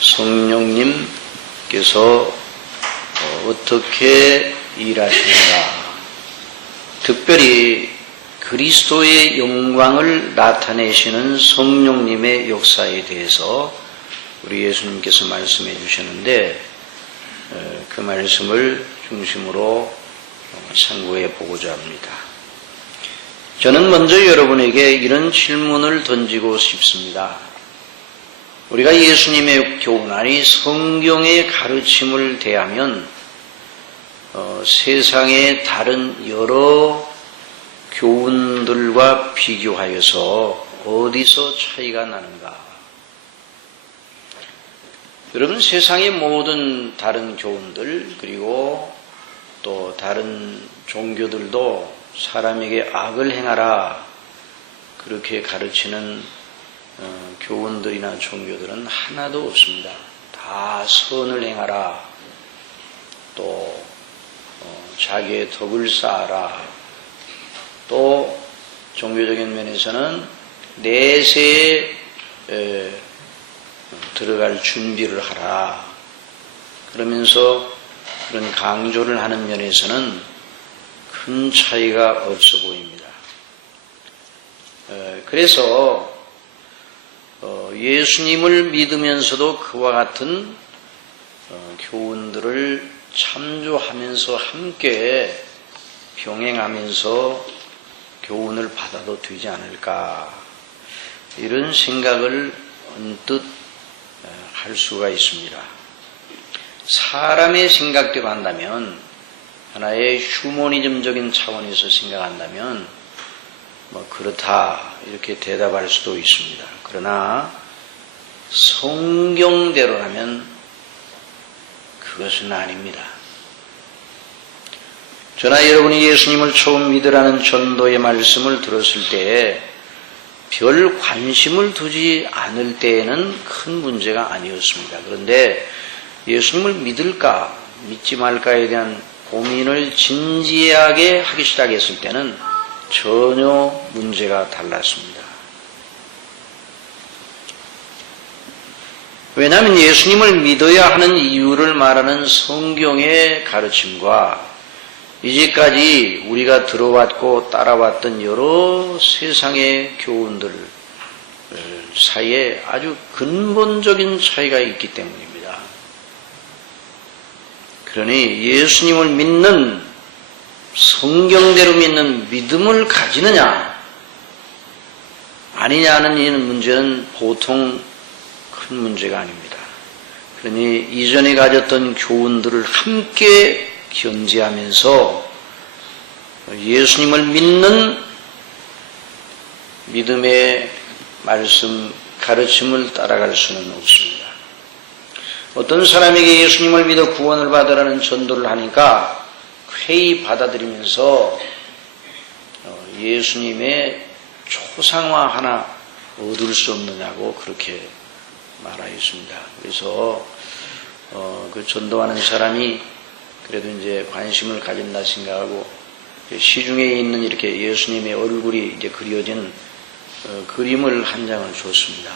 성령님께서 어떻게 일하시는가, 특별히 그리스도의 영광을 나타내시는 성령님의 역사에 대해서 우리 예수님께서 말씀해 주셨는데, 그 말씀을 중심으로 참고해 보고자 합니다. 저는 먼저 여러분에게 이런 질문을 던지고 싶습니다. 우리가 예수님의 교훈, 아니 성경의 가르침을 대하면 세상의 다른 여러 교훈들과 비교하여서 어디서 차이가 나는가? 여러분, 세상의 모든 다른 교훈들, 그리고 또 다른 종교들도 사람에게 악을 행하라 그렇게 가르치는 교훈들이나 종교들은 하나도 없습니다. 다 선을 행하라, 또 자기의 덕을 쌓아라, 또 종교적인 면에서는 내세에 들어갈 준비를 하라, 그러면서 그런 강조를 하는 면에서는 큰 차이가 없어 보입니다. 그래서 예수님을 믿으면서도 그와 같은 교훈들을 참조하면서 함께 병행하면서 교훈을 받아도 되지 않을까, 이런 생각을 언뜻 할 수가 있습니다. 사람의 생각대로 한다면, 하나의 휴머니즘적인 차원에서 생각한다면 그렇다 이렇게 대답할 수도 있습니다. 그러나 성경대로라면 그것은 아닙니다. 저나 여러분이 예수님을 처음 믿으라는 전도의 말씀을 들었을 때에 별 관심을 두지 않을 때에는 큰 문제가 아니었습니다. 그런데 예수님을 믿을까 믿지 말까에 대한 고민을 진지하게 하기 시작했을 때는 전혀 문제가 달랐습니다. 왜냐하면 예수님을 믿어야 하는 이유를 말하는 성경의 가르침과 이제까지 우리가 들어왔고 따라왔던 여러 세상의 교훈들 사이에 아주 근본적인 차이가 있기 때문입니다. 그러니 예수님을 믿는, 성경대로 믿는 믿음을 가지느냐 아니냐는 이 문제는 보통 큰 문제가 아닙니다. 그러니 이전에 가졌던 교훈들을 함께 견지하면서 예수님을 믿는 믿음의 말씀, 가르침을 따라갈 수는 없습니다. 어떤 사람에게 예수님을 믿어 구원을 받으라는 전도를 하니까 회의 받아들이면서 예수님의 초상화 하나 얻을 수 없느냐고 그렇게 말하였습니다. 그래서 그 전도하는 사람이 그래도 이제 관심을 가진다 생각하고 시중에 있는 이렇게 예수님의 얼굴이 이제 그려진 그림을 한 장을 줬습니다.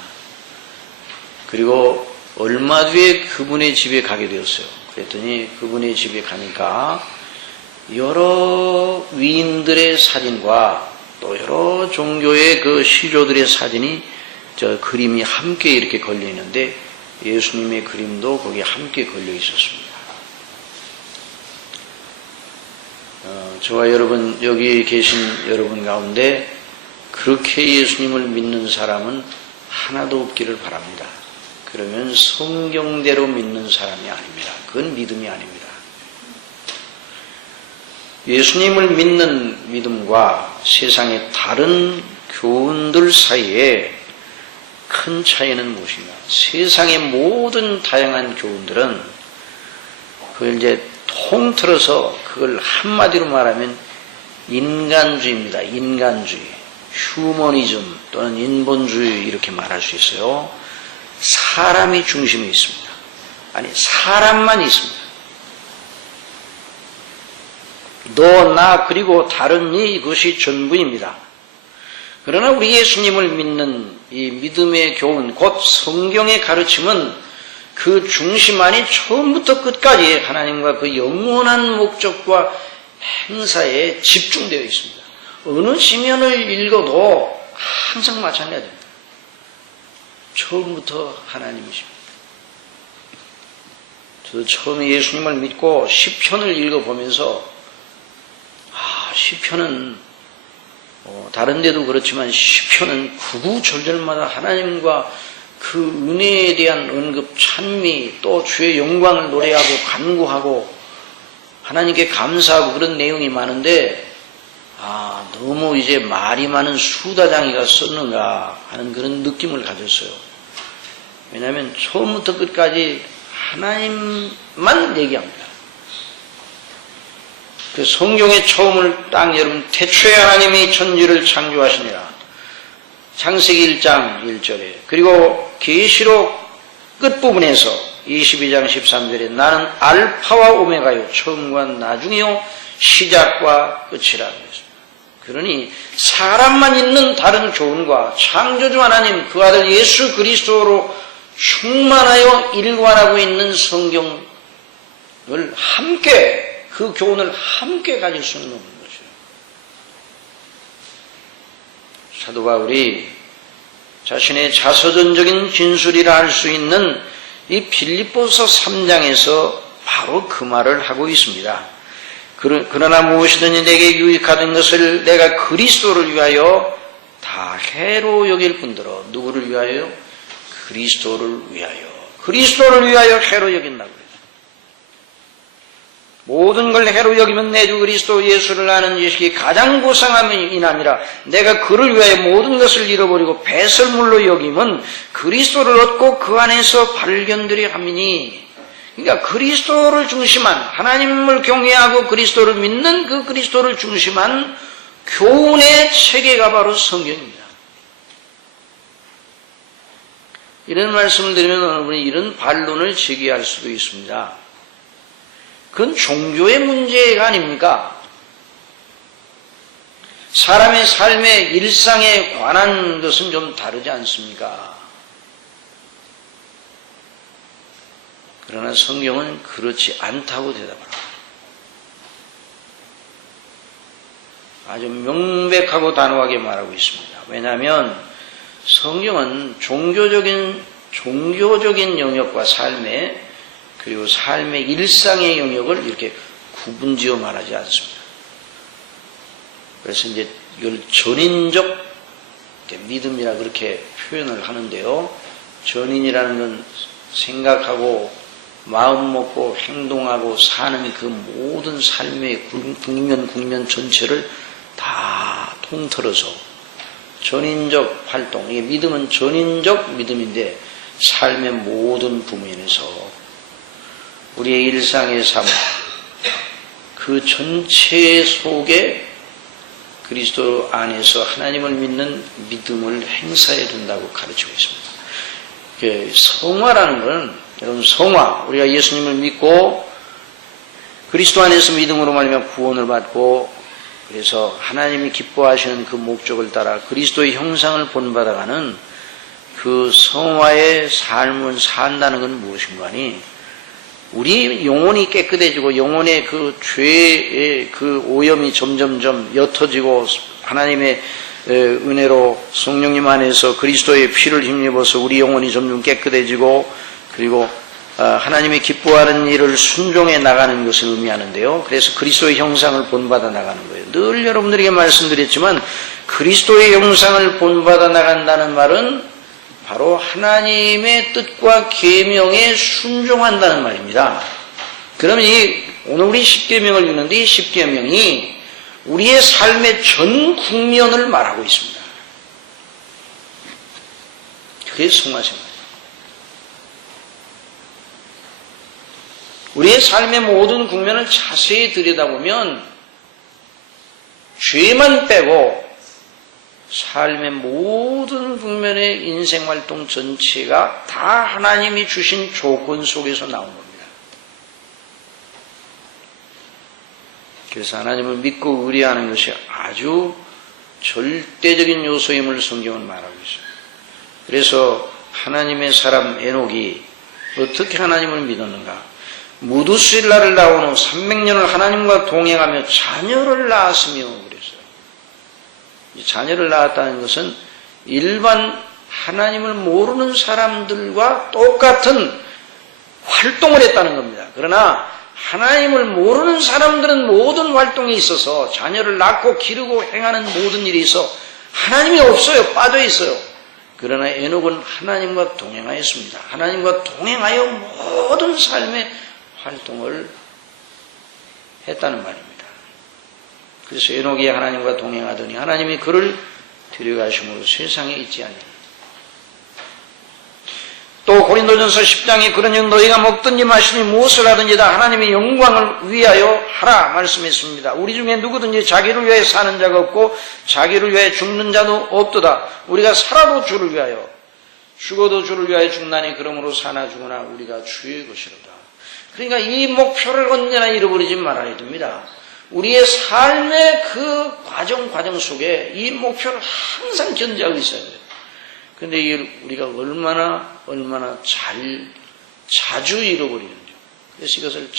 그리고 얼마 뒤에 그분의 집에 가게 되었어요. 그랬더니 그분의 집에 가니까 여러 위인들의 사진과 또 여러 종교의 그 시조들의 사진이 저 그림이 함께 이렇게 걸려 있는데 예수님의 그림도 거기에 함께 걸려 있었습니다. 저와 여러분, 여기 계신 여러분 가운데 그렇게 예수님을 믿는 사람은 하나도 없기를 바랍니다. 그러면 성경대로 믿는 사람이 아닙니다. 그건 믿음이 아닙니다. 예수님을 믿는 믿음과 세상의 다른 교훈들 사이에 큰 차이는 무엇인가? 세상의 모든 다양한 교훈들은 그걸 이제 통틀어서 그걸 한마디로 말하면 인간주의입니다. 인간주의, 휴머니즘 또는 인본주의 이렇게 말할 수 있어요. 사람이 중심에 있습니다. 아니, 사람만 있습니다. 너, 나, 그리고 다른 이것이 전부입니다. 그러나 우리 예수님을 믿는 이 믿음의 교훈, 곧 성경의 가르침은 그 중심 안이 처음부터 끝까지 하나님과 그 영원한 목적과 행사에 집중되어 있습니다. 어느 시면을 읽어도 항상 마찬가지입니다. 처음부터 하나님이십니다. 저도 처음에 예수님을 믿고 시편을 읽어보면서 시편은 다른 데도 그렇지만 시편은 구구절절마다 하나님과 그 은혜에 대한 언급, 찬미, 또 주의 영광을 노래하고 간구하고 하나님께 감사하고 그런 내용이 많은데 너무 이제 말이 많은 수다장이가 썼는가 하는 그런 느낌을 가졌어요. 왜냐하면 처음부터 끝까지 하나님만 얘기합니다. 그 성경의 처음을 딱 여러분 태초에 하나님이 천지를 창조하시니라. 창세기 1장 1절에 그리고 계시록 끝부분에서 22장 13절에 나는 알파와 오메가요 처음과 나중이요 시작과 끝이라 그랬습니다. 그러니 사람만 있는 다른 교훈과 창조주 하나님 그 아들 예수 그리스도로 충만하여 일관하고 있는 성경을 함께 그 교훈을 함께 가질 수는 없는 것이에요. 사도 바울이 자신의 자서전적인 진술이라 할 수 있는 이 빌립보서 3장에서 바로 그 말을 하고 있습니다. 그러나 무엇이든지 내게 유익하던 것을 내가 그리스도를 위하여 다 해로 여길 뿐더러 누구를 위하여? 그리스도를 위하여. 그리스도를 위하여 해로 여긴다고 그래요. 모든 걸 해로 여기면 내 주 그리스도 예수를 아는 지식이 가장 고상함이 이남이라. 내가 그를 위하여 모든 것을 잃어버리고 배설물로 여기면 그리스도를 얻고 그 안에서 발견들이 함이니. 그러니까 그리스도를 중심한 하나님을 경외하고 그리스도를 믿는 그 그리스도를 중심한 교훈의 체계가 바로 성경입니다. 이런 말씀을 드리면 여러분이 이런 반론을 제기할 수도 있습니다. 그건 종교의 문제가 아닙니까? 사람의 삶의 일상에 관한 것은 좀 다르지 않습니까? 그러나 성경은 그렇지 않다고 대답합니다. 아주 명백하고 단호하게 말하고 있습니다. 왜냐하면 성경은 종교적인 영역과 그리고 삶의 일상의 영역을 이렇게 구분지어 말하지 않습니다. 그래서 이제 이걸 전인적 믿음이라 그렇게 표현을 하는데요. 전인이라는 건 생각하고 마음 먹고 행동하고 사는 그 모든 삶의 국면 전체를 다 통틀어서 전인적 활동, 이게 믿음은 전인적 믿음인데 삶의 모든 부분에서 우리의 일상의 삶, 그 전체 속에 그리스도 안에서 하나님을 믿는 믿음을 행사해 둔다고 가르치고 있습니다. 성화라는 것은 여러분 성화, 우리가 예수님을 믿고 그리스도 안에서 믿음으로 말미암아 구원을 받고 그래서 하나님이 기뻐하시는 그 목적을 따라 그리스도의 형상을 본받아가는 그 성화의 삶을 산다는 건 무엇인가 하니 우리 영혼이 깨끗해지고 영혼의 그 죄의 그 오염이 점점점 옅어지고 하나님의 은혜로 성령님 안에서 그리스도의 피를 힘입어서 우리 영혼이 점점 깨끗해지고 그리고 하나님이 기뻐하는 일을 순종해 나가는 것을 의미하는데요. 그래서 그리스도의 형상을 본받아 나가는 거예요. 늘 여러분들에게 말씀드렸지만 그리스도의 형상을 본받아 나간다는 말은 바로 하나님의 뜻과 계명에 순종한다는 말입니다. 그러면 오늘 우리 십계명을 읽는데 이 십계명이 우리의 삶의 전 국면을 말하고 있습니다. 그게 성화생활입니다. 우리의 삶의 모든 국면을 자세히 들여다보면 죄만 빼고 삶의 모든 국면의 인생활동 전체가 다 하나님이 주신 조건 속에서 나온 겁니다. 그래서 하나님을 믿고 의뢰하는 것이 아주 절대적인 요소임을 성경은 말하고 있습니다. 그래서 하나님의 사람 에녹이 어떻게 하나님을 믿었는가? 무두실라를 낳은 후 300년을 하나님과 동행하며 자녀를 낳았으며 그랬어요. 이 자녀를 낳았다는 것은 일반 하나님을 모르는 사람들과 똑같은 활동을 했다는 겁니다. 그러나 하나님을 모르는 사람들은 모든 활동에 있어서 자녀를 낳고 기르고 행하는 모든 일에 있어 하나님이 없어요. 빠져 있어요. 그러나 에녹은 하나님과 동행하였습니다. 하나님과 동행하여 모든 삶의 활동을 했다는 말입니다. 그래서 에녹이 하나님과 동행하더니 하나님이 그를 데려가심으로 세상에 있지 아니하니. 또 고린도전서 10장에 그러니 너희가 먹든지 마시니 무엇을 하든지 다 하나님의 영광을 위하여 하라 말씀했습니다. 우리 중에 누구든지 자기를 위하여 사는 자가 없고 자기를 위하여 죽는 자도 없도다. 우리가 살아도 주를 위하여 죽어도 주를 위하여 죽나니 그러므로 사나 죽으나 우리가 주의 것이로다. 그러니까 이 목표를 언제나 잃어버리지 말아야 됩니다. 우리의 삶의 그 과정 속에 이 목표를 항상 견지하고 있어야 돼요. 근데 우리가 얼마나 자주 잃어버리는지. 그래서 이것을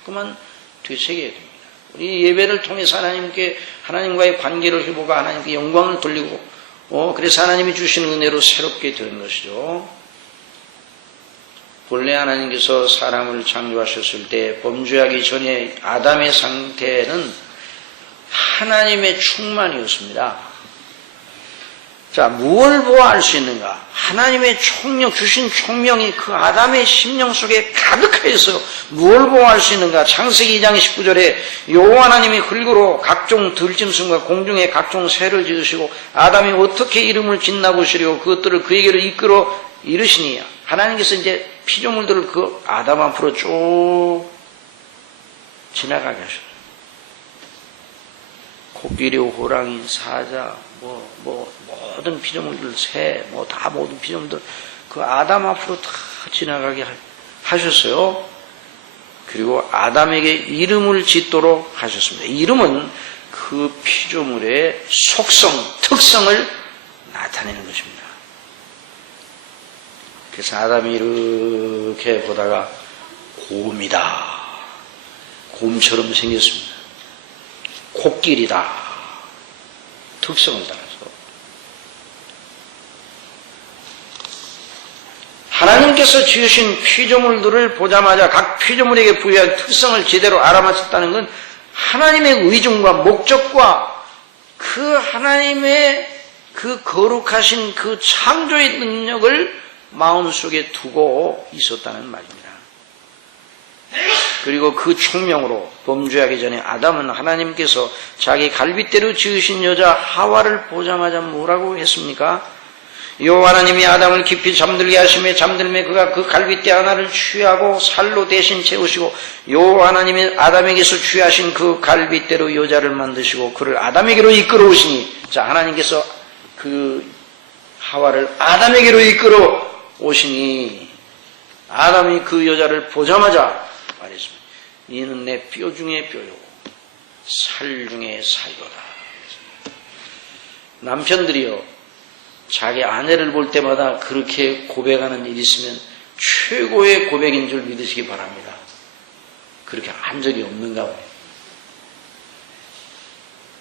자꾸만 되새겨야 됩니다. 우리 예배를 통해서 하나님과의 관계를 회복하고 하나님께 영광을 돌리고, 그래서 하나님이 주시는 은혜로 새롭게 되는 것이죠. 본래 하나님께서 사람을 창조하셨을 때 범죄하기 전에 아담의 상태는 하나님의 충만이었습니다. 자, 무엇을 보아 알 수 있는가? 하나님의 총명, 주신 총명이 그 아담의 심령 속에 가득하여서 무엇을 보아 알 수 있는가? 창세기 2장 19절에 여호와 하나님이 흙으로 각종 들짐승과 공중의 각종 새를 지으시고 아담이 어떻게 이름을 짓나 보시려고 그것들을 그에게로 이끌어 이르시니 하나님께서 이제 피조물들을 그 아담 앞으로 쭉 지나가게 하셨어요. 코끼리, 호랑이, 사자, 모든 피조물들, 새, 다 모든 피조물들, 그 아담 앞으로 다 지나가게 하셨어요. 그리고 아담에게 이름을 짓도록 하셨습니다. 이름은 그 피조물의 속성, 특성을 나타내는 것입니다. 그래서 아담이 이렇게 보다가 곰이다. 곰처럼 생겼습니다. 코끼리다. 특성을 따라서. 하나님께서 지으신 피조물들을 보자마자 각 피조물에게 부여한 특성을 제대로 알아맞혔다는 건 하나님의 의중과 목적과 그 하나님의 그 거룩하신 그 창조의 능력을 마음속에 두고 있었다는 말입니다. 그리고 그 총명으로 범죄하기 전에 아담은 하나님께서 자기 갈빗대로 지으신 여자 하와를 보자마자 뭐라고 했습니까? 여호와 하나님이 아담을 깊이 잠들게 하시며 잠들매 그가 그 갈빗대 하나를 취하고 살로 대신 채우시고 여호와 하나님이 아담에게서 취하신 그 갈빗대로 여자를 만드시고 그를 아담에게로 이끌어 오시니, 자, 하나님께서 그 하와를 아담에게로 이끌어 오시니 아담이 그 여자를 보자마자 말했습니다. 이는 내 뼈 중에 뼈요 살 중에 살로다. 남편들이요, 자기 아내를 볼 때마다 그렇게 고백하는 일이 있으면 최고의 고백인 줄 믿으시기 바랍니다. 그렇게 한 적이 없는가 봐요.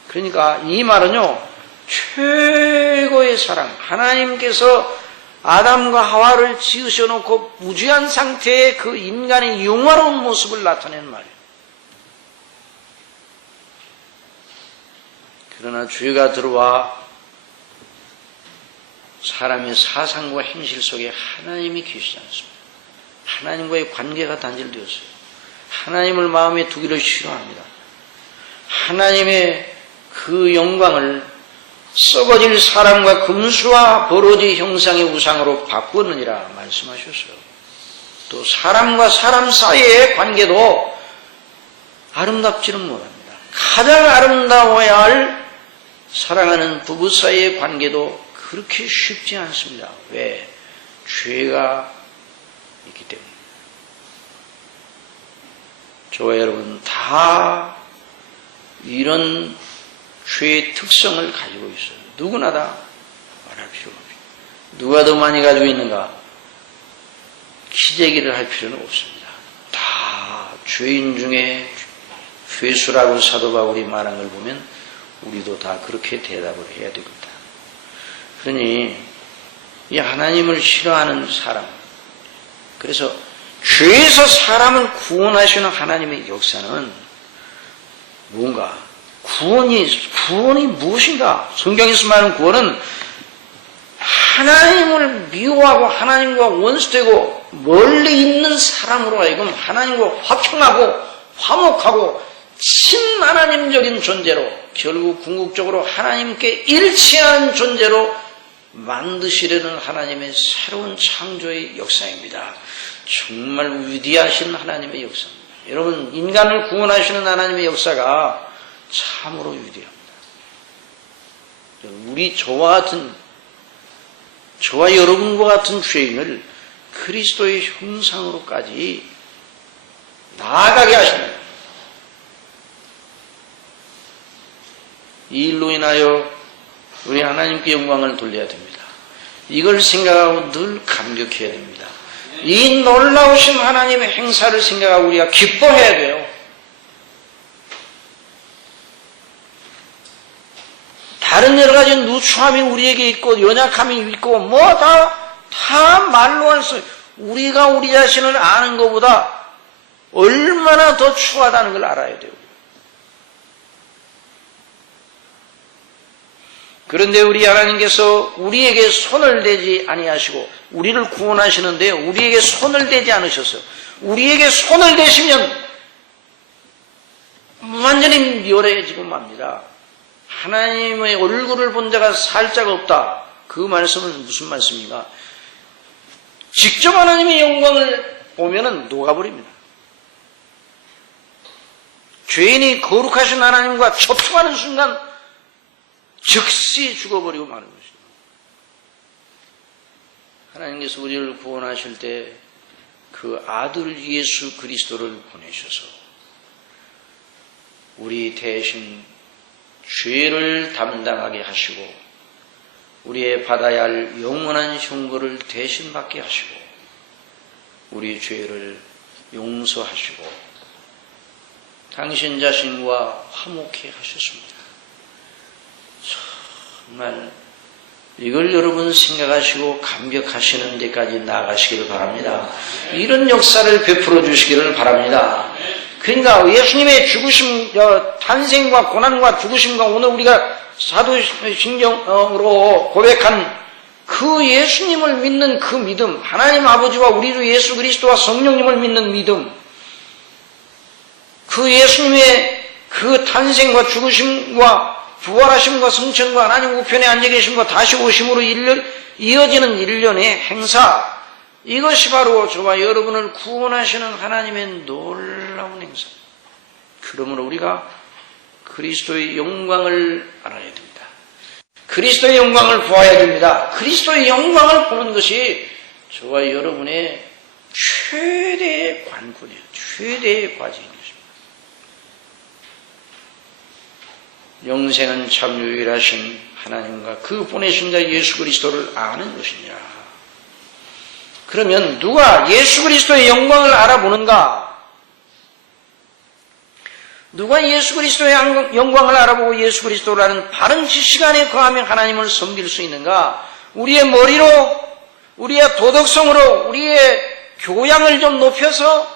그러니까 이 말은요, 최고의 사랑, 하나님께서 아담과 하와를 지으셔놓고 무죄한 상태의 그 인간의 영화로운 모습을 나타내는 말이에요. 그러나 죄가 들어와 사람의 사상과 행실 속에 하나님이 계시지 않습니다. 하나님과의 관계가 단절되었어요. 하나님을 마음에 두기를 싫어합니다. 하나님의 그 영광을 썩어질 사람과 금수와 버러지 형상의 우상으로 바꾸느니라 말씀하셨어요. 또 사람과 사람 사이의 관계도 아름답지는 못합니다. 가장 아름다워야 할 사랑하는 부부 사이의 관계도 그렇게 쉽지 않습니다. 왜? 죄가 있기 때문에. 저와 여러분 다 이런 죄의 특성을 가지고 있어요. 누구나 다 말할 필요가 없어요. 누가 더 많이 가지고 있는가? 기대기를 할 필요는 없습니다. 다 죄인 중에 괴수라고 사도 바울이 말한 걸 보면 우리도 다 그렇게 대답을 해야 됩니다. 그러니 이 하나님을 싫어하는 사람, 그래서 죄에서 사람을 구원하시는 하나님의 역사는 뭔가 구원이 무엇인가? 성경에서 말하는 구원은 하나님을 미워하고 하나님과 원수되고 멀리 있는 사람으로 하여금 하나님과 화평하고 화목하고 친하나님적인 존재로, 결국 궁극적으로 하나님께 일치하는 존재로 만드시려는 하나님의 새로운 창조의 역사입니다. 정말 위대하신 하나님의 역사입니다. 여러분, 인간을 구원하시는 하나님의 역사가 참으로 위대합니다. 저와 여러분과 같은 죄인을 그리스도의 형상으로까지 나아가게 하십니다. 이 일로 인하여 우리 하나님께 영광을 돌려야 됩니다. 이걸 생각하고 늘 감격해야 됩니다. 이 놀라우신 하나님의 행사를 생각하고 우리가 기뻐해야 돼요. 다른 여러 가지 누추함이 우리에게 있고 연약함이 있고 뭐 다 말로 할 수, 우리가 우리 자신을 아는 것보다 얼마나 더 추하다는 걸 알아야 돼요. 그런데 우리 하나님께서 우리에게 손을 대지 아니하시고 우리를 구원하시는데 우리에게 손을 대지 않으셔서, 우리에게 손을 대시면 완전히 멸해지고 맙니다. 하나님의 얼굴을 본 자가 살짝 없다. 그 말씀은 무슨 말씀입니까? 직접 하나님의 영광을 보면은 녹아버립니다. 죄인이 거룩하신 하나님과 접촉하는 순간 즉시 죽어버리고 마는 것입니다. 하나님께서 우리를 구원하실 때 그 아들 예수 그리스도를 보내셔서 우리 대신 죄를 담당하게 하시고 우리의 받아야 할 영원한 형벌을 대신 받게 하시고 우리 죄를 용서하시고 당신 자신과 화목해 하셨습니다. 정말 이걸 여러분 생각하시고 감격하시는 데까지 나아가시기를 바랍니다. 이런 역사를 베풀어 주시기를 바랍니다. 그러니까 예수님의 죽으심, 탄생과 고난과 죽으심과 오늘 우리가 사도신경으로 고백한 그 예수님을 믿는 그 믿음, 하나님 아버지와 우리 주 예수 그리스도와 성령님을 믿는 믿음, 그 예수님의 그 탄생과 죽으심과 부활하심과 성천과 하나님 우편에 앉아 계심과 다시 오심으로 이어지는 일련의 행사, 이것이 바로 저와 여러분을 구원하시는 하나님의 놀라운 행사. 그러므로 우리가 그리스도의 영광을 알아야 됩니다. 그리스도의 영광을 보아야 됩니다. 그리스도의 영광을 보는 것이 저와 여러분의 최대의 관건이에요. 최대의 과제인 것입니다. 영생은 참 유일하신 하나님과 그 보내신 자 예수 그리스도를 아는 것이니라. 그러면 누가 예수 그리스도의 영광을 알아보는가? 누가 예수 그리스도의 영광을 알아보고 예수 그리스도를 아는 바른 지식 안에 거하며 하나님을 섬길 수 있는가? 우리의 머리로, 우리의 도덕성으로, 우리의 교양을 좀 높여서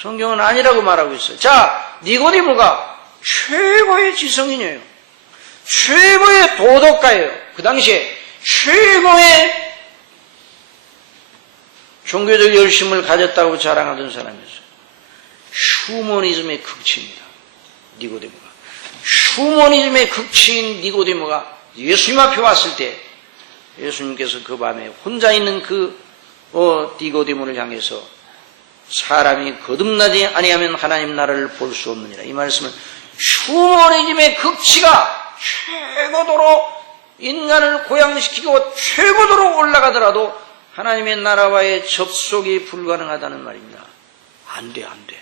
성경은 아니라고 말하고 있어요. 자, 니고디모가 최고의 지성인이에요. 최고의 도덕가예요. 그 당시에 최고의 종교적 열심을 가졌다고 자랑하던 사람이었어요. 휴머니즘의 극치입니다. 니고데모가. 휴머니즘의 극치인 니고데모가 예수님 앞에 왔을 때 예수님께서 그 밤에 혼자 있는 그 니고데모를 향해서 사람이 거듭나지 아니하면 하나님 나라를 볼 수 없느니라. 이 말씀은 휴머니즘의 극치가 최고도로 인간을 고양시키고 최고도로 올라가더라도 하나님의 나라와의 접속이 불가능하다는 말입니다. 안 돼, 안 돼.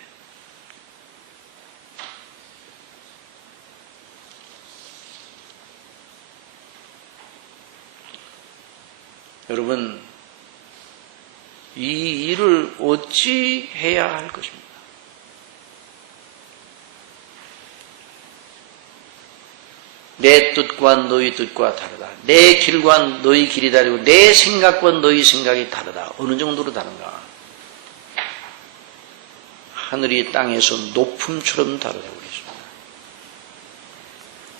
여러분, 이 일을 어찌 해야 할 것입니까? 내 뜻과 너희 뜻과 다르다. 내 길과 너희 길이 다르고 내 생각과 너희 생각이 다르다. 어느 정도로 다른가? 하늘이 땅에서 높음처럼 다르다고 그랬습니다.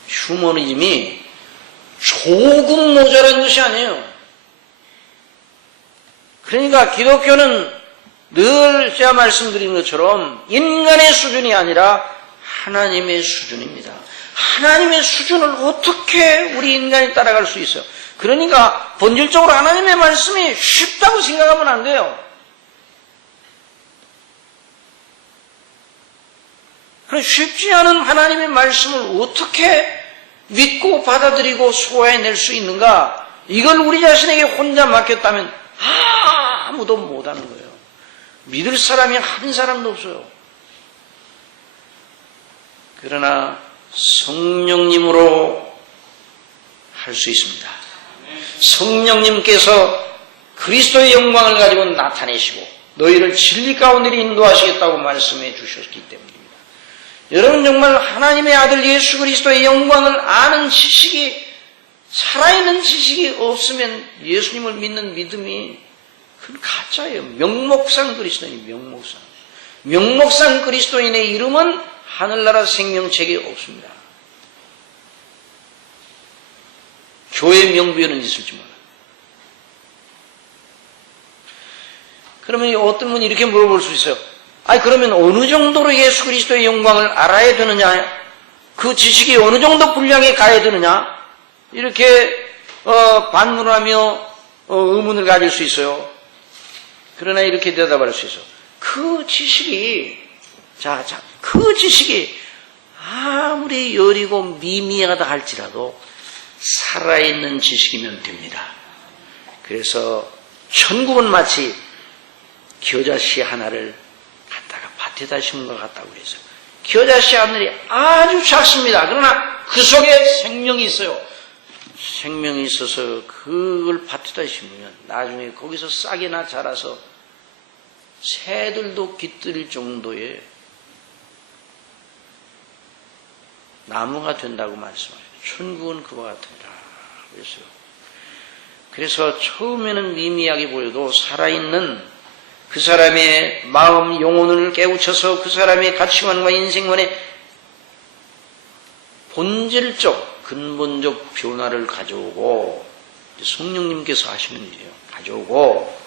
휴머니즘이 조금 모자란 것이 아니에요. 그러니까 기독교는 늘 제가 말씀드린 것처럼 인간의 수준이 아니라 하나님의 수준입니다. 하나님의 수준을 어떻게 우리 인간이 따라갈 수 있어요? 그러니까 본질적으로 하나님의 말씀이 쉽다고 생각하면 안 돼요. 쉽지 않은 하나님의 말씀을 어떻게 믿고 받아들이고 소화해낼 수 있는가? 이걸 우리 자신에게 혼자 맡겼다면 아무도 못하는 거예요. 믿을 사람이 한 사람도 없어요. 그러나 성령님으로 할 수 있습니다. 성령님께서 그리스도의 영광을 가지고 나타내시고 너희를 진리 가운데 인도하시겠다고 말씀해 주셨기 때문입니다. 여러분 정말 하나님의 아들 예수 그리스도의 영광을 아는 지식이 살아있는 지식이 없으면 예수님을 믿는 믿음이 그건 가짜예요. 명목상 그리스도인이 명목상. 명목상 그리스도인의 이름은 하늘나라 생명책에 없습니다. 교회 명부에는 있을지 몰라요. 그러면 어떤 분이 이렇게 물어볼 수 있어요. 아니 그러면 어느 정도로 예수 그리스도의 영광을 알아야 되느냐? 그 지식이 어느 정도 분량에 가야 되느냐? 이렇게 반문하며 의문을 가질 수 있어요. 그러나 이렇게 대답할 수 있어요. 그 지식이 그 지식이 아무리 여리고 미미하다 할지라도 살아있는 지식이면 됩니다. 그래서 천국은 마치 겨자씨 하나를 갖다가 밭에다 심은 것 같다고 그랬어요. 겨자씨 하늘이 아주 작습니다. 그러나 그 속에 생명이 있어요. 생명이 있어서 그걸 밭에다 심으면 나중에 거기서 싹이나 자라서 새들도 깃들 정도의 나무가 된다고 말씀하세요. 천국은 그와 같으니라 그랬어요. 그래서 처음에는 미미하게 보여도 살아있는 그 사람의 마음, 영혼을 깨우쳐서 그 사람의 가치관과 인생관의 본질적, 근본적 변화를 가져오고 성령님께서 하시는 일이에요. 가져오고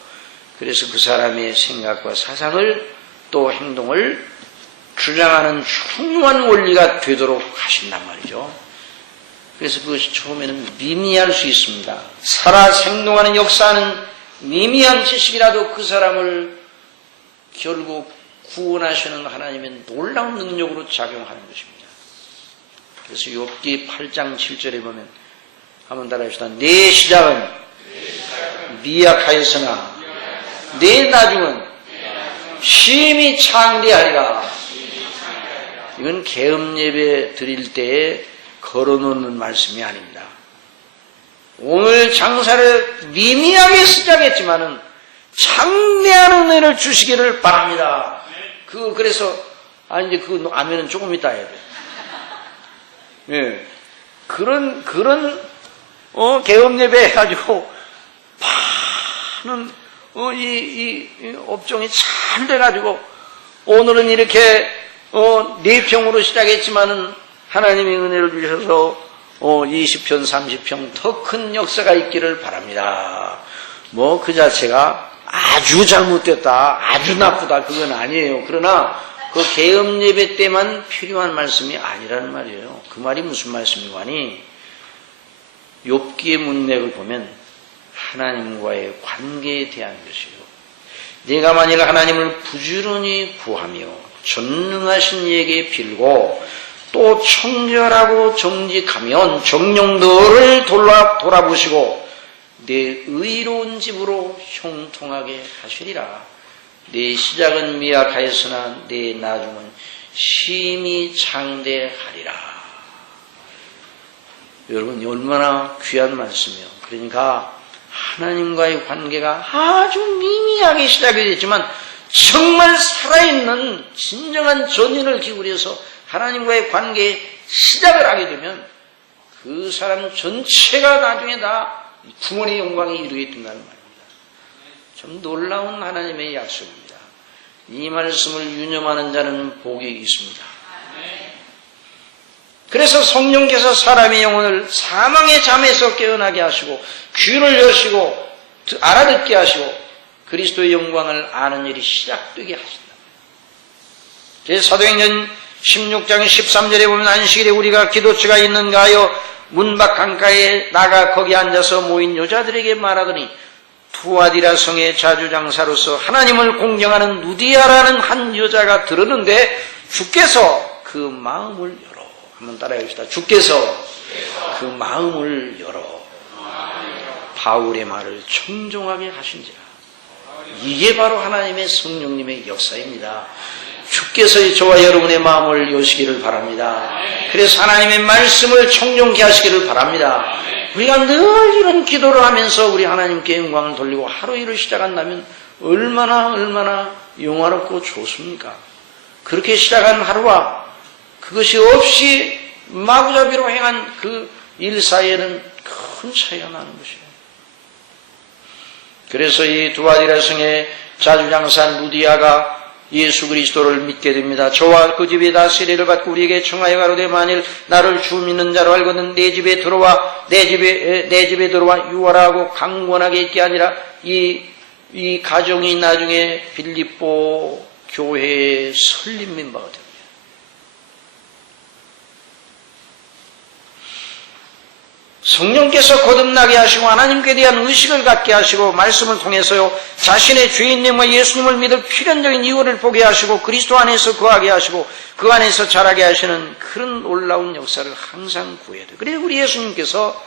그래서 그 사람의 생각과 사상을 또 행동을 주장하는 훌륭한 원리가 되도록 하신단 말이죠. 그래서 그것이 처음에는 미미할 수 있습니다. 살아 생동하는 역사는 미미한 지식이라도 그 사람을 결국 구원하시는 하나님의 놀라운 능력으로 작용하는 것입니다. 그래서 욥기 8장 7절에 보면 한번 따라합시다. 내 시작은 미약하였으나 내 나중은 심히 창대하리라. 이건 계엄 예배 드릴 때에 걸어놓는 말씀이 아닙니다. 오늘 장사를 미미하게 시작했지만은 창대한 은혜를 주시기를 바랍니다. 그래서 이제 그 아멘은 조금 이따 해야 돼. 예. 그런 계엄 예배 해가지고 많은 이 업종이 잘 돼가지고 오늘은 이렇게 4평으로 시작했지만은 하나님의 은혜를 주셔서 20평, 30평 더 큰 역사가 있기를 바랍니다. 그 자체가 아주 잘못됐다, 아주 나쁘다 그건 아니에요. 그러나 그 계엄 예배 때만 필요한 말씀이 아니라는 말이에요. 그 말이 무슨 말씀이고 하니 욥기의 문맥을 보면 하나님과의 관계에 대한 것이에요. 네가 만일 하나님을 부지런히 구하며 전능하신 이에게 빌고 또 청결하고 정직하면 정녕 너를 돌아보시고 내 의로운 집으로 형통하게 하시리라. 내 시작은 미약하였으나 내 나중은 심히 창대하리라. 여러분 얼마나 귀한 말씀이에요. 그러니까 하나님과의 관계가 아주 미미하게 시작이 됐지만 정말 살아있는 진정한 전인을 기울여서 하나님과의 관계에 시작을 하게 되면 그 사람 전체가 나중에 다 구원의 영광에 이르게 된다는 말입니다. 참 놀라운 하나님의 약속입니다. 이 말씀을 유념하는 자는 복이 있습니다. 그래서 성령께서 사람의 영혼을 사망의 잠에서 깨어나게 하시고 귀를 여시고 알아듣게 하시고 그리스도의 영광을 아는 일이 시작되게 하신다. 사도행전 16장 13절에 보면 안식일에 우리가 기도처가 있는가 하여 문밖 강가에 나가 거기 앉아서 모인 여자들에게 말하더니 투아디라 성의 자주장사로서 하나님을 공경하는 누디아라는 한 여자가 들었는데 주께서 그 마음을 열어. 한번 따라해 봅시다. 주께서 그 마음을 열어 바울의 말을 청종하게 하신지라. 이게 바로 하나님의 성령님의 역사입니다. 주께서 저와 여러분의 마음을 여시기를 바랍니다. 그래서 하나님의 말씀을 청종케 하시기를 바랍니다. 우리가 늘 이런 기도를 하면서 우리 하나님께 영광을 돌리고 하루 일을 시작한다면 얼마나 영화롭고 좋습니까? 그렇게 시작한 하루와 그것이 없이 마구잡이로 행한 그 일 사이에는 큰 차이가 나는 것이에요. 그래서 이 두아디라 성의 자주장사 누디아가 예수 그리스도를 믿게 됩니다. 저와 그 집이 다 세례를 받고 우리에게 청하여 가로되 만일 나를 주 믿는 자로 알거든 내 집에 들어와 유하라 하고 강권하게 있게 아니라 이 가정이 나중에 빌립보 교회의 설립 멤버가 됩니다. 성령께서 거듭나게 하시고 하나님께 대한 의식을 갖게 하시고 말씀을 통해서요 자신의 죄인됨과 예수님을 믿을 필연적인 이유를 보게 하시고 그리스도 안에서 거하게 하시고 그 안에서 자라게 하시는 그런 놀라운 역사를 항상 구해야 돼요. 그래서 우리 예수님께서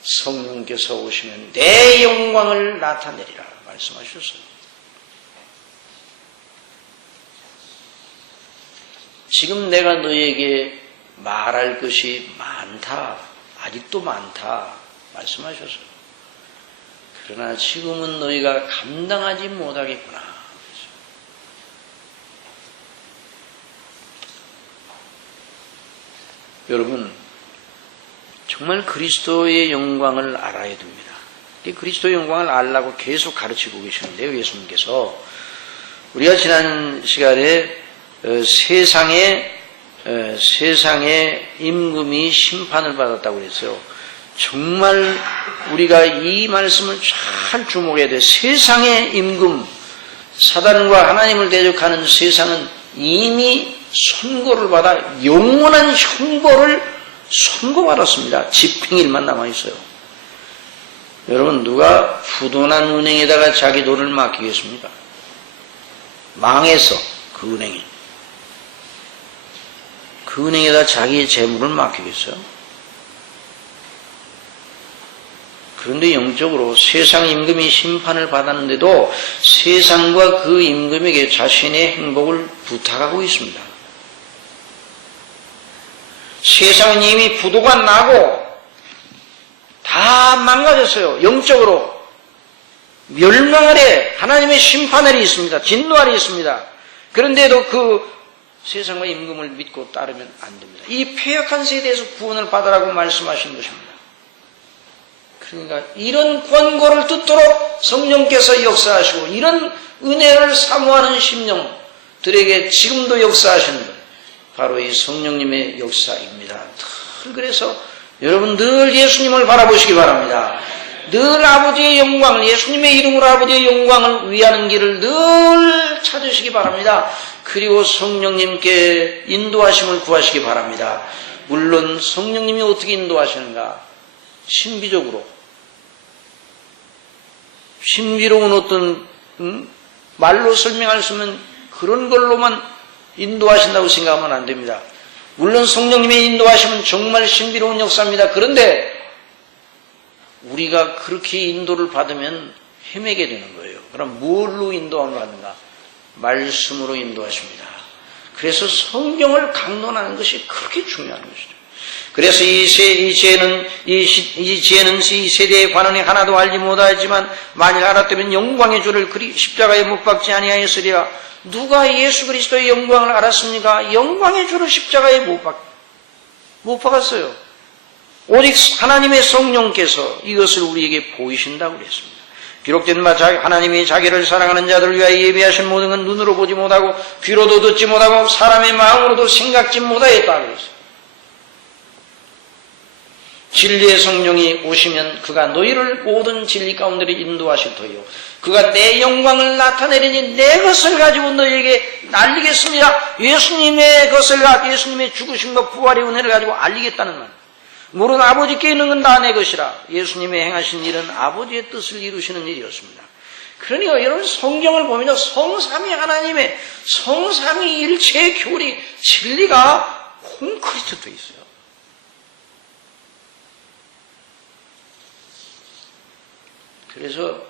성령께서 오시면 내 영광을 나타내리라 말씀하셨어요. 지금 내가 너에게 말할 것이 많다. 아직도 많다 말씀하셨어요. 그러나 지금은 너희가 감당하지 못하겠구나. 여러분 정말 그리스도의 영광을 알아야 됩니다. 그리스도의 영광을 알라고 계속 가르치고 계시는데요. 예수님께서 우리가 지난 시간에 세상에 임금이 심판을 받았다고 그랬어요. 정말 우리가 이 말씀을 잘 주목해야 돼요. 세상의 임금, 사단과 하나님을 대적하는 세상은 이미 선고를 받아 영원한 형벌을 선고받았습니다. 집행일만 남아있어요. 여러분 누가 부도난 은행에다가 자기 돈을 맡기겠습니까? 망해서 그 은행이. 그 은행에다 자기의 재물을 맡기겠어요? 그런데 영적으로 세상 임금이 심판을 받았는데도 세상과 그 임금에게 자신의 행복을 부탁하고 있습니다. 세상은 이미 부도가 나고 다 망가졌어요. 영적으로 멸망 아래 하나님의 심판 아래 있습니다. 진노 아래 있습니다. 그런데도 그 세상과 임금을 믿고 따르면 안 됩니다. 이 패역한 세대에서 구원을 받으라고 말씀하신 것입니다. 그러니까 이런 권고를 듣도록 성령께서 역사하시고 이런 은혜를 사모하는 심령들에게 지금도 역사하시는 것 바로 이 성령님의 역사입니다. 그래서 여러분 늘 예수님을 바라보시기 바랍니다. 늘 아버지의 영광을 예수님의 이름으로 아버지의 영광을 위하는 길을 늘 찾으시기 바랍니다. 그리고 성령님께 인도하심을 구하시기 바랍니다. 물론 성령님이 어떻게 인도하시는가? 신비적으로 신비로운 어떤 말로 설명할 수 없는 그런 걸로만 인도하신다고 생각하면 안 됩니다. 물론 성령님의 인도하심은 정말 신비로운 역사입니다. 그런데 우리가 그렇게 인도를 받으면 헤매게 되는 거예요. 그럼 뭘로 인도함을 받는가? 말씀으로 인도하십니다. 그래서 성경을 강론하는 것이 그렇게 중요한 것이죠. 그래서 이 지혜는 이 세대의 관원이 하나도 알지 못하였지만 만일 알았다면 영광의 주를 십자가에 못 박지 아니하였으리라. 누가 예수 그리스도의 영광을 알았습니까? 영광의 주를 십자가에 못 박았어요. 오직 하나님의 성령께서 이것을 우리에게 보이신다고 그랬습니다. 기록된 바 하나님이 자기를 사랑하는 자들을 위하여 예비하신 모든 건 눈으로 보지 못하고 귀로도 듣지 못하고 사람의 마음으로도 생각지 못하였다 그랬어요. 진리의 성령이 오시면 그가 너희를 모든 진리 가운데로 인도하실 터이요 그가 내 영광을 나타내리니 내 것을 가지고 너희에게 알리겠습니다. 예수님의 예수님의 죽으심과 부활의 은혜를 가지고 알리겠다는 말. 물은 아버지께 있는 건 다 내 것이라. 예수님의 행하신 일은 아버지의 뜻을 이루시는 일이었습니다. 그러니까 여러분 성경을 보면 성삼위 하나님의 성삼위 일체의 교리 진리가 콘크리트 되어 있어요. 그래서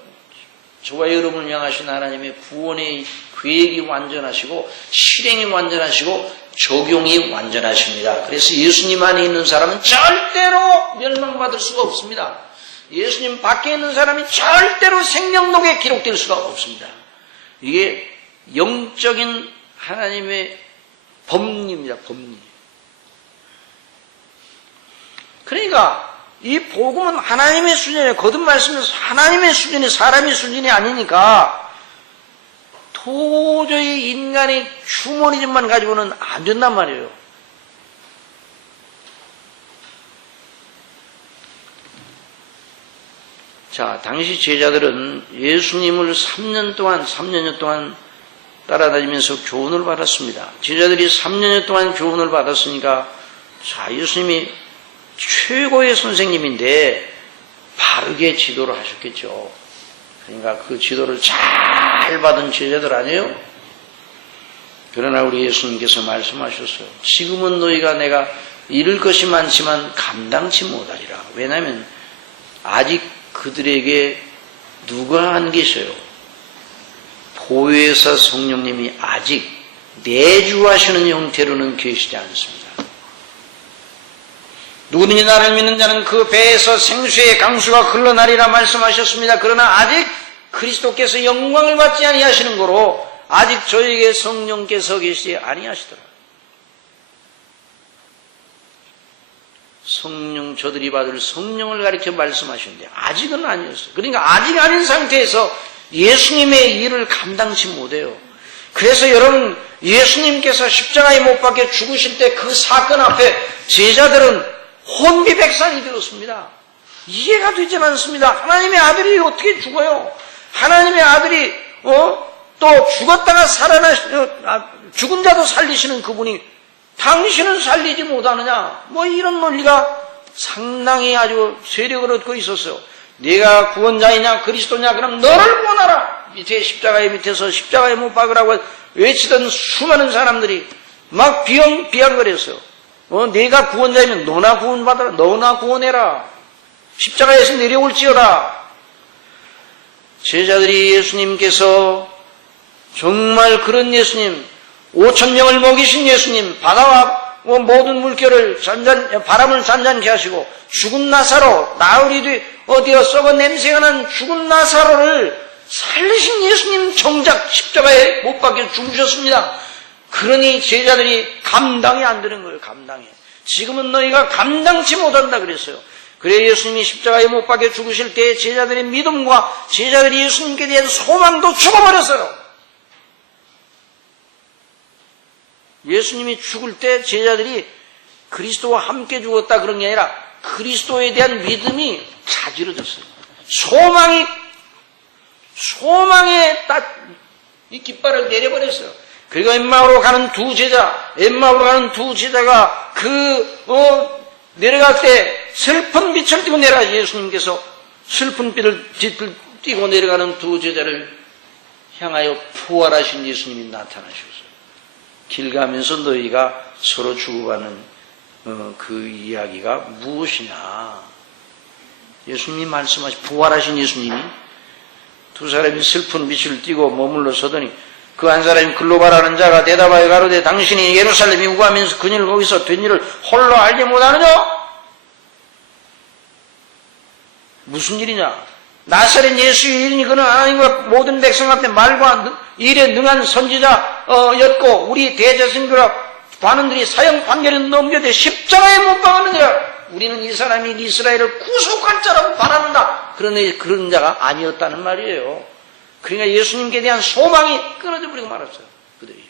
저와 여러분을 향하신 하나님의 구원의 계획이 완전하시고 실행이 완전하시고 적용이 완전하십니다. 그래서 예수님 안에 있는 사람은 절대로 멸망받을 수가 없습니다. 예수님 밖에 있는 사람이 절대로 생명록에 기록될 수가 없습니다. 이게 영적인 하나님의 법리입니다. 법리. 그러니까 이 복음은 하나님의 수준이에요. 거듭 말씀에서 하나님의 수준이 사람의 수준이 아니니까 도저히 인간의 휴머니즘만 가지고는 안 된단 말이에요. 자, 당시 제자들은 예수님을 3년여 동안 따라다니면서 교훈을 받았습니다. 제자들이 3년여 동안 교훈을 받았으니까 자, 예수님이 최고의 선생님인데 바르게 지도를 하셨겠죠. 그러니까 그 지도를 잘 받은 제자들 아니에요? 그러나 우리 예수님께서 말씀하셨어요. 지금은 너희가 내가 이룰 것이 많지만 감당치 못하리라. 왜냐하면 아직 그들에게 누가 안 계셔요? 보혜사 성령님이 아직 내주하시는 형태로는 계시지 않습니다. 누구든지 나를 믿는 자는 그 배에서 생수의 강수가 흘러나리라 말씀하셨습니다. 그러나 아직 그리스도께서 영광을 받지 아니하시는 거로 아직 저에게 성령께서 계시지 아니하시더라. 성령, 저들이 받을 성령을 가리켜 말씀하셨는데 아직은 아니었어요. 그러니까 아직 아닌 상태에서 예수님의 일을 감당치 못해요. 그래서 여러분 예수님께서 십자가에 못 박혀 죽으실 때 그 사건 앞에 제자들은 혼비백산이 되었습니다. 이해가 되지 않습니다. 하나님의 아들이 어떻게 죽어요? 하나님의 아들이 또 죽었다가 죽은 자도 살리시는 그분이 당신은 살리지 못하느냐? 뭐 이런 논리가 상당히 아주 세력을 얻고 있었어요. 네가 구원자이냐 그리스도냐 그럼 너를 구원하라. 밑에 밑에서 십자가에 못 박으라고 외치던 수많은 사람들이 막 비양거렸어요. 네가 구원자이면 너나 구원받아라. 너나 구원해라. 십자가에서 내려올지어다. 제자들이 예수님께서 정말 그런 예수님, 5,000명을 먹이신 예수님, 바다와 모든 물결을 바람을 잔잔케 하시고 죽은 나사로, 나흘이 뒤 어디어 썩어 냄새가 난 죽은 나사로를 살리신 예수님 정작 십자가에 못 박혀 죽으셨습니다. 그러니 제자들이 감당이 안 되는 거예요. 감당이. 지금은 너희가 감당치 못한다 그랬어요. 그래 예수님이 십자가에 못 박혀 죽으실 때 제자들의 믿음과 제자들이 예수님께 대한 소망도 죽어버렸어요. 예수님이 죽을 때 제자들이 그리스도와 함께 죽었다 그런 게 아니라 그리스도에 대한 믿음이 자지러졌어요. 소망에 딱 이 깃발을 내려버렸어요. 그리고 엠마오로 가는 두 제자가 내려갈 때 슬픈 빛을 띠고 내려가지. 예수님께서 슬픈 빛을 띠고 내려가는 두 제자를 향하여 부활하신 예수님이 나타나셨어요. 길 가면서 너희가 서로 주고받는 그 이야기가 무엇이냐. 예수님이 부활하신 예수님이 두 사람이 슬픈 빛을 띠고 머물러 서더니 그 한 사람이 글로바라는 자가 대답하여 가로되 당신이 예루살렘에 우하면서 그녀를 거기서 된 일을 홀로 알지 못하느냐? 무슨 일이냐? 나사렛 예수의 일이니 그는 하나님과 모든 백성 앞에 말과 일에 능한 선지자였고 우리 대제사장과 관원들이 사형 판결을 넘겨대 십자가에 못 박았느니라. 우리는 이 사람이 이스라엘을 구속할 자라고 바라는다. 그런데 그런 자가 아니었다는 말이에요. 그러니까 예수님께 대한 소망이 끊어져 버리고 말았어요. 그들이.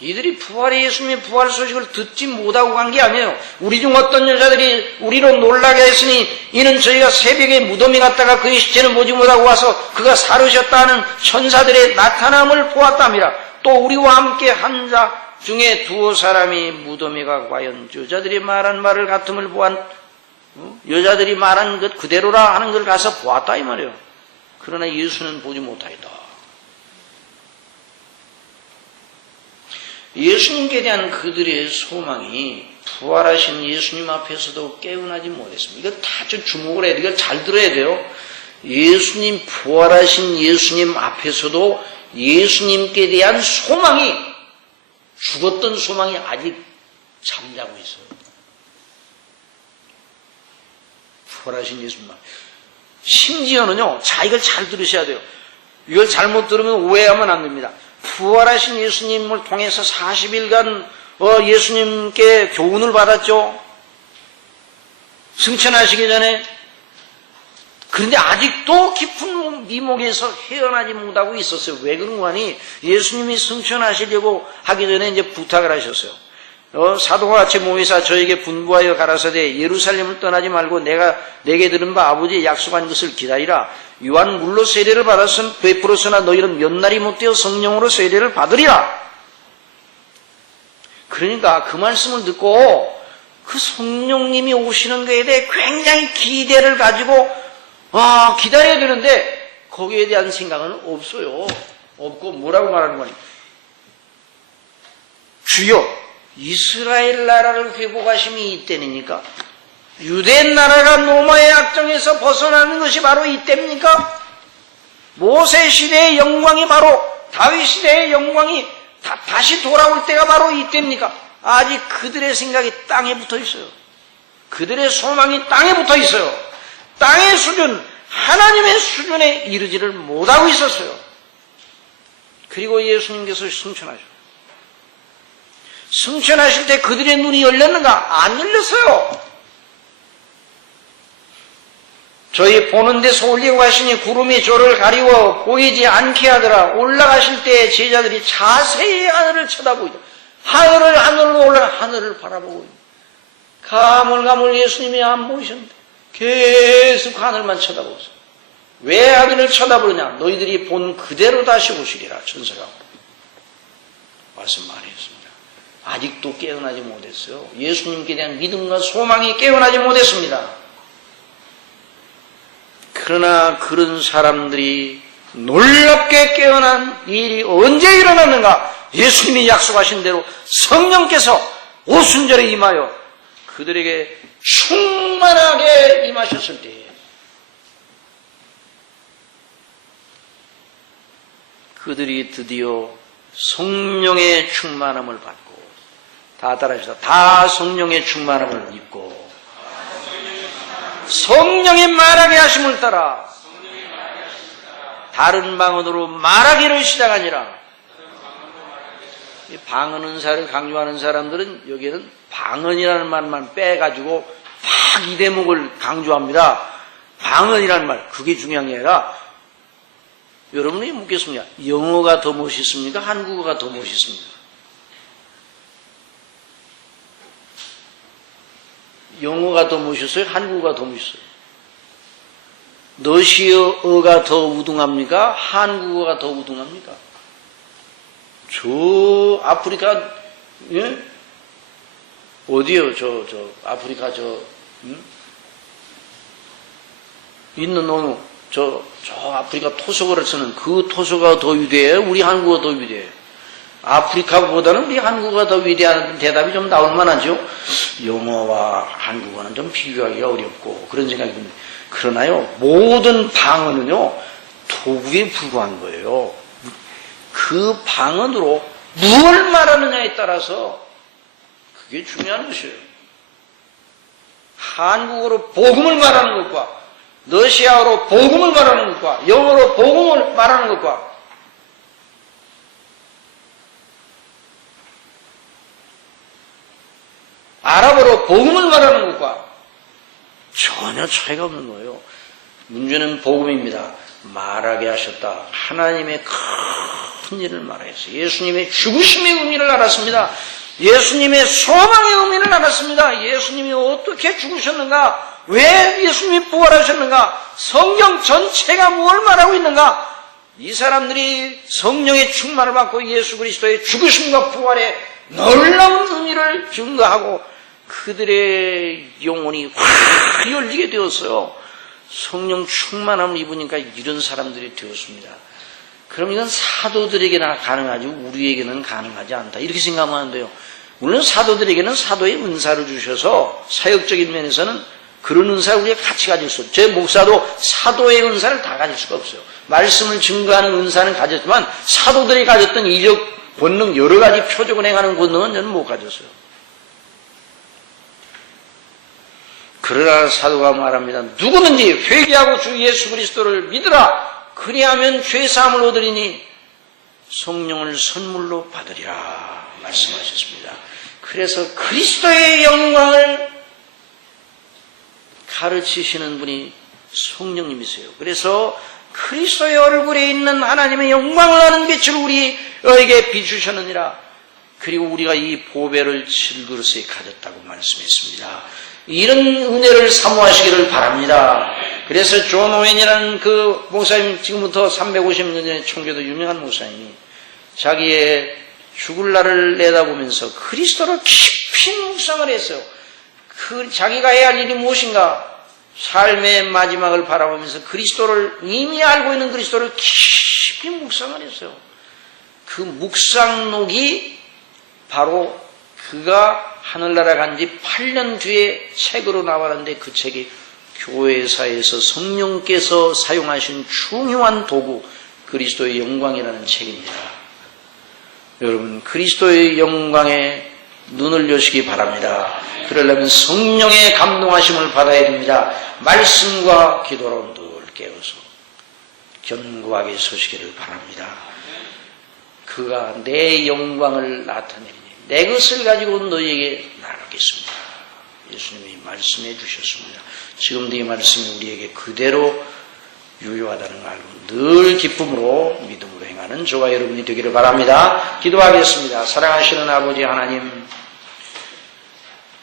이들이 예수님의 부활 소식을 듣지 못하고 간 게 아니에요. 우리 중 어떤 여자들이 우리로 놀라게 했으니 이는 저희가 새벽에 무덤에 갔다가 그의 시체는 보지 못하고 와서 그가 살으셨다 하는 천사들의 나타남을 보았답니다. 또 우리와 함께 한 자 중에 두어 사람이 무덤에 가 과연 여자들이 말한 말을 같음을 보았 여자들이 말한 것 그대로라 하는 걸 가서 보았다 이 말이에요. 그러나 예수는 보지 못하였다. 예수님께 대한 그들의 소망이 부활하신 예수님 앞에서도 깨어나지 못했습니다. 이거 다 좀 주목을 해야 돼요. 이걸 잘 들어야 돼요. 예수님, 부활하신 예수님 앞에서도 예수님께 대한 소망이, 죽었던 소망이 아직 잠자고 있어요. 부활하신 예수님 앞에. 심지어는요, 자, 이걸 잘 들으셔야 돼요. 이걸 잘못 들으면 오해하면 안 됩니다. 부활하신 예수님을 통해서 40일간 예수님께 교훈을 받았죠. 승천하시기 전에. 그런데 아직도 깊은 미목에서 헤어나지 못하고 있었어요. 왜 그런 거 아니? 예수님이 승천하시려고 하기 전에 이제 부탁을 하셨어요. 사도가 같이 모이사 저에게 분부하여 가라사대 예루살렘을 떠나지 말고 내게 들은 바 아버지의 약속한 것을 기다리라. 요한 물로 세례를 받았으면 베풀었으나 너희는 몇 날이 못되어 성령으로 세례를 받으리라. 그러니까 그 말씀을 듣고 그 성령님이 오시는 것에 대해 굉장히 기대를 가지고 기다려야 되는데 거기에 대한 생각은 없어요. 없고 뭐라고 말하는 거니? 주여 이스라엘 나라를 회복하심이 이때입니까? 유대 나라가 로마의 악정에서 벗어나는 것이 바로 이때입니까? 모세 시대의 영광이 바로 다윗 시대의 영광이 다시 돌아올 때가 바로 이때입니까? 아직 그들의 생각이 땅에 붙어 있어요. 그들의 소망이 땅에 붙어 있어요. 땅의 수준, 하나님의 수준에 이르지를 못하고 있었어요. 그리고 예수님께서 승천하셨어요. 승천하실 때 그들의 눈이 열렸는가? 안 열렸어요. 저희 보는 데서 올리고 가시니 구름이 저를 가리워 보이지 않게 하더라. 올라가실 때 제자들이 자세히 하늘을 쳐다보이다. 하늘로 올라가 하늘을 바라보고 있다. 가물가물 예수님이 안 보이셨는데 계속 하늘만 쳐다보고 있어요. 왜 하늘을 쳐다보느냐? 너희들이 본 그대로 다시 오시리라. 천사가 말씀 많이 했습니다. 아직도 깨어나지 못했어요. 예수님께 대한 믿음과 소망이 깨어나지 못했습니다. 그러나 그런 사람들이 놀랍게 깨어난 일이 언제 일어났는가? 예수님이 약속하신 대로 성령께서 오순절에 임하여 그들에게 충만하게 임하셨을 때에 그들이 드디어 성령의 충만함을 받고 다 따라합시다. 다 성령의 충만함을 입고 성령의 말하게 하심을 따라 다른 방언으로 말하기를 시작하니라. 방언 은사를 강조하는 사람들은 여기에는 방언이라는 말만 빼가지고 막 이 대목을 강조합니다. 방언이라는 말, 그게 중요한 게 아니라 여러분이 묻겠습니다. 영어가 더 멋있습니까? 한국어가 더 멋있습니까? 영어가 더 멋있어요? 한국어가 더 멋있어요? 러시아어가 더 우등합니까? 한국어가 더 우등합니까? 저 아프리카 예? 어디요? 저 아프리카 있는 어느 저 아프리카 토속어를 쓰는 그 토속어가 더 위대해요? 우리 한국어가 더 위대해요? 아프리카보다는 우리 한국어가 더 위대한 대답이 좀 나올 만하죠. 영어와 한국어는 좀 비교하기가 어렵고 그런 생각이 듭니다. 그러나요, 모든 방언은요, 도구에 불과한 거예요. 그 방언으로 무엇을 말하느냐에 따라서 그게 중요한 것이에요. 한국어로 복음을 말하는 것과 러시아어로 복음을 말하는 것과 영어로 복음을 말하는 것과 아랍어로 복음을 말하는 것과 전혀 차이가 없는 거예요. 문제는 복음입니다. 말하게 하셨다. 하나님의 큰 일을 말하였어요. 예수님의 죽으심의 의미를 알았습니다. 예수님의 소망의 의미를 알았습니다. 예수님이 어떻게 죽으셨는가? 왜 예수님이 부활하셨는가? 성경 전체가 뭘 말하고 있는가? 이 사람들이 성령의 충만을 받고 예수 그리스도의 죽으심과 부활의 놀라운 의미를 증거하고 그들의 영혼이 확 열리게 되었어요. 성령 충만함을 입으니까 이런 사람들이 되었습니다. 그럼 이건 사도들에게나 가능하지 우리에게는 가능하지 않다. 이렇게 생각하면 안 돼요. 물론 사도들에게는 사도의 은사를 주셔서 사역적인 면에서는 그런 은사를 우리가 같이 가질 수 없어요. 제 목사도 사도의 은사를 다 가질 수가 없어요. 말씀을 증거하는 은사는 가졌지만 사도들이 가졌던 이적 본능 여러 가지 표적을 행하는 본능은 저는 못 가졌어요. 그러나 사도가 말합니다. 누구든지 회개하고 주 예수 그리스도를 믿으라. 그리하면 죄사함을 얻으리니 성령을 선물로 받으리라 말씀하셨습니다. 그래서 그리스도의 영광을 가르치시는 분이 성령님이세요. 그래서 그리스도의 얼굴에 있는 하나님의 영광을 아는 빛을 우리에게 비추셨느니라. 그리고 우리가 이 보배를 질그릇에 가졌다고 말씀했습니다. 이런 은혜를 사모하시기를 바랍니다. 그래서 존 오웬이라는 그 목사님, 지금부터 350년 전에 총교도 유명한 목사님이 자기의 죽을 날을 내다보면서 그리스도를 깊이 묵상을 했어요. 자기가 해야 할 일이 무엇인가? 삶의 마지막을 바라보면서 그리스도를, 이미 알고 있는 그리스도를 깊이 묵상을 했어요. 그 묵상록이 바로 그가 하늘나라 간 지 8년 뒤에 책으로 나왔는데 그 책이 교회사에서 성령께서 사용하신 중요한 도구 그리스도의 영광이라는 책입니다. 여러분 그리스도의 영광에 눈을 여시기 바랍니다. 그러려면 성령의 감동하심을 받아야 됩니다. 말씀과 기도로 늘 깨어서 견고하게 서시기를 바랍니다. 그가 내 영광을 나타내리니 내 것을 가지고 너희에게 나누겠습니다. 예수님이 말씀해 주셨습니다. 지금도 이 말씀이 우리에게 그대로 유효하다는 걸 알고 늘 기쁨으로 믿음으로 행하는 저와 여러분이 되기를 바랍니다. 기도하겠습니다. 사랑하시는 아버지 하나님,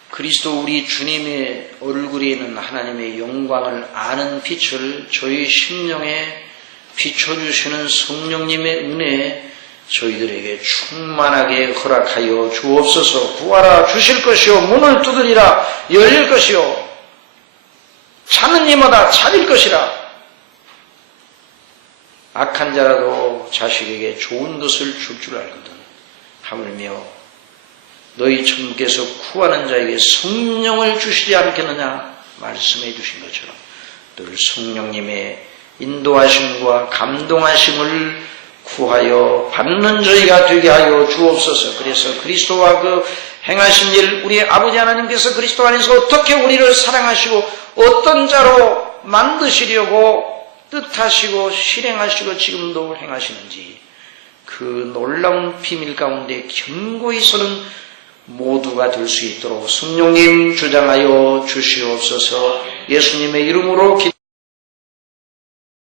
그리스도 우리 주님의 얼굴에 있는 하나님의 영광을 아는 빛을 저희 심령에 비춰주시는 성령님의 은혜에 저희들에게 충만하게 허락하여 주옵소서. 구하라 주실 것이요 문을 두드리라 열릴 것이요 찾는 이마다 찾을 것이라. 악한 자라도 자식에게 좋은 것을 줄 줄 알거든. 하물며 너희 천부께서 구하는 자에게 성령을 주시지 않겠느냐 말씀해 주신 것처럼 늘 성령님의 인도하심과 감동하심을 구하여 받는 저희가 되게 하여 주옵소서. 그래서 그리스도와 그 행하신 일, 우리 아버지 하나님께서 그리스도 안에서 어떻게 우리를 사랑하시고 어떤 자로 만드시려고 뜻하시고 실행하시고 지금도 행하시는지 그 놀라운 비밀 가운데 견고히 서는 모두가 될 수 있도록 성령님 주장하여 주시옵소서. 예수님의 이름으로